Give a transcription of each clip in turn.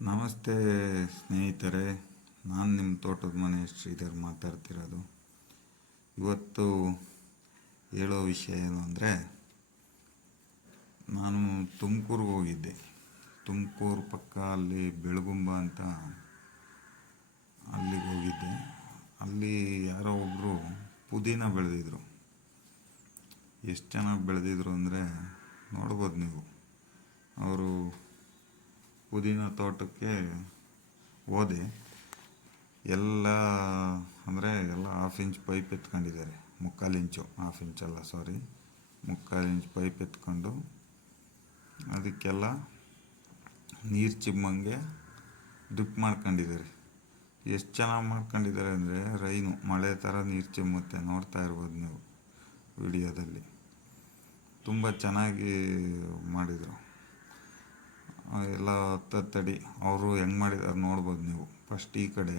ನಮಸ್ತೆ ಸ್ನೇಹಿತರೆ, ನಾನು ನಿಮ್ಮ ತೋಟದ ಮನೆ ಶ್ರೀಧರ್ ಮಾತಾಡ್ತಿರೋದು. ಇವತ್ತು ಹೇಳೋ ವಿಷಯ ಏನು ಅಂದರೆ, ನಾನು ತುಮಕೂರಿಗೆ ಹೋಗಿದ್ದೆ. ತುಮಕೂರು ಪಕ್ಕ ಅಲ್ಲಿ ಬೆಳಗುಂಬ ಅಂತ ಅಲ್ಲಿಗೆ ಹೋಗಿದ್ದೆ. ಅಲ್ಲಿ ಯಾರೋ ಒಬ್ಬರು ಪುದೀನ ಬೆಳೆದಿದ್ರು. ಎಷ್ಟು ಚೆನ್ನಾಗಿ ಬೆಳೆದಿದ್ರು ಅಂದರೆ ನೋಡ್ಬೋದು ನೀವು. ಅವರು ಪುದೀನ ತೋಟಕ್ಕೆ ಹೋದೆ. ಎಲ್ಲ ಅಂದರೆ ಎಲ್ಲ 1/2 ಇಂಚ್ ಪೈಪ್ ಎತ್ಕೊಂಡಿದ್ದಾರೆ. 3/4 ಇಂಚು, 1/2 ಇಂಚಲ್ಲ ಸಾರಿ, 3/4 ಇಂಚ್ ಪೈಪ್ ಎತ್ಕೊಂಡು ಅದಕ್ಕೆಲ್ಲ ನೀರು ಚಿಮ್ಮಂಗೆ ಡ್ರಿಪ್ ಮಾಡ್ಕೊಂಡಿದ್ದಾರೆ. ಎಷ್ಟು ಚೆನ್ನಾಗಿ ಮಾಡ್ಕೊಂಡಿದ್ದಾರೆ ಅಂದರೆ ರೈನು ಮಳೆ ಥರ ನೀರು ಚಿಮ್ಮುತ್ತೆ. ನೋಡ್ತಾ ಇರ್ಬೋದು ನೀವು ವಿಡಿಯೋದಲ್ಲಿ. ತುಂಬ ಚೆನ್ನಾಗಿ ಮಾಡಿದರು. ಎಲ್ಲ 10 ಅಡಿ ಅವರು ಹೆಂಗೆ ಮಾಡಿದ್ದಾರೆ ನೋಡ್ಬೋದು ನೀವು. ಫಸ್ಟ್ ಈ ಕಡೆ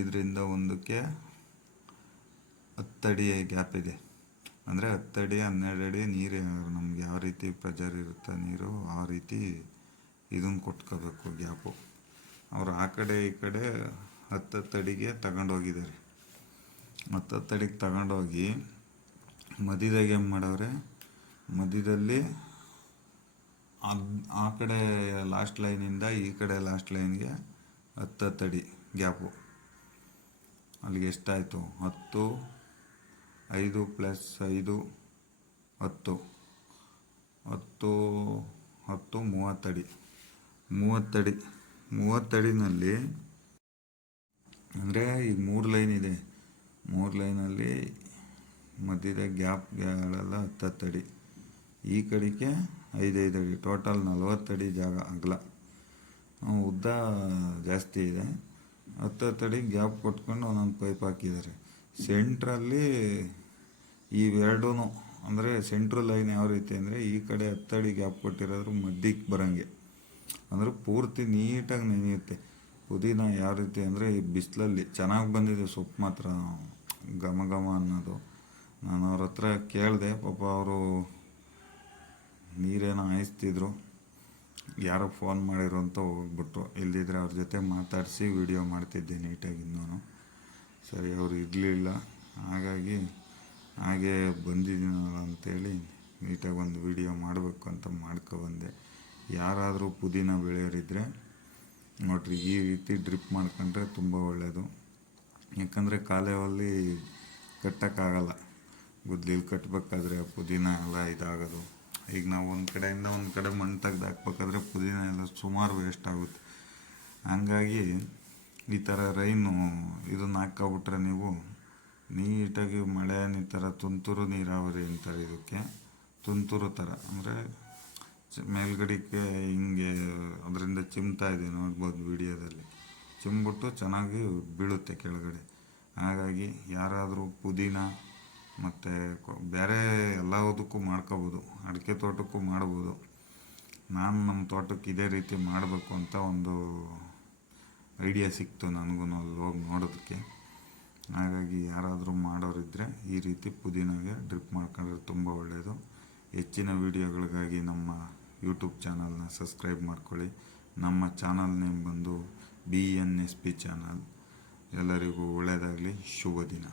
ಇದರಿಂದ ಒಂದಕ್ಕೆ 10 ಅಡಿ ಗ್ಯಾಪ್ ಇದೆ. ಅಂದರೆ 10 ಅಡಿ 12 ಅಡಿ ನೀರು ನಮ್ಗೆ ಯಾವ ರೀತಿ ಪ್ರೆಜರ್ ಇರುತ್ತೆ ನೀರು ಆ ರೀತಿ ಇದನ್ನು ಕೊಟ್ಕೋಬೇಕು ಗ್ಯಾಪು. ಅವರು ಆ ಕಡೆ ಈ ಕಡೆ 10 ಅಡಿಗೆ ತಗೊಂಡೋಗಿದ್ದಾರೆ. 10 ಅಡಿಗೆ ತಗೊಂಡೋಗಿ ಮಧ್ಯದಾಗ ಏನು ಮಾಡವ್ರೆ, ಮಧ್ಯದಲ್ಲಿ ಆ ಕಡೆ ಲಾಸ್ಟ್ ಲೈನಿಂದ ಈ ಕಡೆ ಲಾಸ್ಟ್ ಲೈನ್ಗೆ 10 ಅಡಿ ಗ್ಯಾಪು. ಅಲ್ಲಿಗೆ ಎಷ್ಟಾಯಿತು? 10, 5 + 5 10, 10, 10 30 ಅಡಿ. 30 ಅಡಿ 30 ಅಡಿನಲ್ಲಿ ಅಂದರೆ ಈಗ 3 ಲೈನ್ ಇದೆ. 3 ಲೈನಲ್ಲಿ ಮಧ್ಯದ ಗ್ಯಾಪ್ಗಳೆಲ್ಲ 10 ಅಡಿ. ಈ ಕಡೆಗೆ 5 ಅಡಿ, ಟೋಟಲ್ 40 ಅಡಿ ಜಾಗ ಅಗಲ. ಉದ್ದ ಜಾಸ್ತಿ ಇದೆ. 10 ಅಡಿ ಗ್ಯಾಪ್ ಕೊಟ್ಕೊಂಡು ಒಂದೊಂದು ಪೈಪ್ ಹಾಕಿದ್ದಾರೆ. ಸೆಂಟ್ರಲ್ಲಿ ಇವೆರಡೂ ಅಂದರೆ ಸೆಂಟ್ರಲ್ ಲೈನ್ ಯಾವ ರೀತಿ ಅಂದರೆ ಈ ಕಡೆ 10 ಅಡಿ ಗ್ಯಾಪ್ ಕೊಟ್ಟಿರೋದ್ರ ಮಧ್ಯಕ್ಕೆ ಬರೋಂಗೆ, ಅಂದರೆ ಪೂರ್ತಿ ನೀಟಾಗಿ ನೆನೆಯುತ್ತೆ. ಪುದೀನ ಯಾವ ರೀತಿ ಅಂದರೆ ಈ ಬಿಸಿಲಲ್ಲಿ ಚೆನ್ನಾಗಿ ಬಂದಿದೆ. ಸೊಪ್ಪು ಮಾತ್ರ ಘಮ ಘಮ ಅನ್ನೋದು. ನಾನು ಅವ್ರ ಹತ್ರ ಕೇಳಿದೆ, ಪಾಪ ಅವರು ನೀರೇನೋ ಹಾಯಿಸ್ತಿದ್ರು. ಯಾರೋ ಫೋನ್ ಮಾಡಿರೋ ಅಂತ ಹೋಗ್ಬಿಟ್ಟು, ಇಲ್ದಿದ್ರೆ ಅವ್ರ ಜೊತೆ ಮಾತಾಡಿಸಿ ವಿಡಿಯೋ ಮಾಡ್ತಿದ್ದೆ ನೀಟಾಗಿ. ಇನ್ನೂ ಸರಿ ಅವರು ಇರಲಿಲ್ಲ, ಹಾಗಾಗಿ ಹಾಗೆ ಬಂದಿದ್ದೀನಲ್ಲ ಅಂಥೇಳಿ ನೀಟಾಗಿ ಒಂದು ವಿಡಿಯೋ ಮಾಡಬೇಕು ಅಂತ ಮಾಡ್ಕೊಬಂದೆ. ಯಾರಾದರೂ ಪುದೀನ ಬೆಳೆಯೋರಿದ್ದರೆ ನೋಡ್ರಿ, ಈ ರೀತಿ ಡ್ರಿಪ್ ಮಾಡ್ಕೊಂಡ್ರೆ ತುಂಬ ಒಳ್ಳೆಯದು. ಯಾಕಂದರೆ ಕಾಲೇವಲ್ಲಿ ಕಟ್ಟೋಕ್ಕಾಗಲ್ಲ. ಗುದ್ಲಿಲಿ ಕಟ್ಟಬೇಕಾದ್ರೆ ಪುದೀನ ಎಲ್ಲ ಇದಾಗೋದು. ಈಗ ನಾವು ಒಂದು ಕಡೆಯಿಂದ ಒಂದು ಕಡೆ ಮಣ್ಣು ತೆಗ್ದು ಹಾಕ್ಬೇಕಾದ್ರೆ ಪುದೀನ ಎಲ್ಲ ಸುಮಾರು ವೇಸ್ಟ್ ಆಗುತ್ತೆ. ಹಂಗಾಗಿ ಈ ಥರ ರೈನು ಇದನ್ನು ಹಾಕ್ಕೊಬಿಟ್ರೆ ನೀವು ನೀಟಾಗಿ ಮಳೆ ಈ ಥರ ತುಂತುರು ನೀರಾವರಿ ಅಂತಾರೆ ಇದಕ್ಕೆ. ತುಂತುರು ಥರ ಅಂದರೆ ಮೇಲ್ಗಡೆಗೆ ಹಿಂಗೆ ಅದರಿಂದ ಚಿಮ್ತಾ ಇದೆ ನೋಡ್ಬೋದು ವಿಡಿಯೋದಲ್ಲಿ. ಚಿಮ್ಬಿಟ್ಟು ಚೆನ್ನಾಗಿ ಬೀಳುತ್ತೆ ಕೆಳಗಡೆ. ಹಾಗಾಗಿ ಯಾರಾದರೂ ಪುದೀನ ಮತ್ತು ಬೇರೆ ಎಲ್ಲದಕ್ಕೂ ಮಾಡ್ಕೋಬೋದು. ಅಡಿಕೆ ತೋಟಕ್ಕೂ ಮಾಡ್ಬೋದು. ನಾನು ನಮ್ಮ ತೋಟಕ್ಕೆ ಇದೇ ರೀತಿ ಮಾಡಬೇಕು ಅಂತ ಒಂದು ಐಡಿಯಾ ಸಿಕ್ತು ನನಗೂ ಅಲ್ಲಿ ಹೋಗಿ ನೋಡೋದಕ್ಕೆ. ಹಾಗಾಗಿ ಯಾರಾದರೂ ಮಾಡೋರಿದ್ದರೆ ಈ ರೀತಿ ಪುದೀನಾಗೆ ಡ್ರಿಪ್ ಮಾಡ್ಕೊಂಡ್ರೆ ತುಂಬ ಒಳ್ಳೆಯದು. ಹೆಚ್ಚಿನ ವೀಡಿಯೋಗಳಿಗಾಗಿ ನಮ್ಮ ಯೂಟ್ಯೂಬ್ ಚಾನಲ್ನ ಸಬ್ಸ್ಕ್ರೈಬ್ ಮಾಡ್ಕೊಳ್ಳಿ. ನಮ್ಮ ಚಾನಲ್ ನೇಮ್ ಬಂದು BNSP ಚಾನಲ್. ಎಲ್ಲರಿಗೂ ಒಳ್ಳೆಯದಾಗಲಿ. ಶುಭ ದಿನ.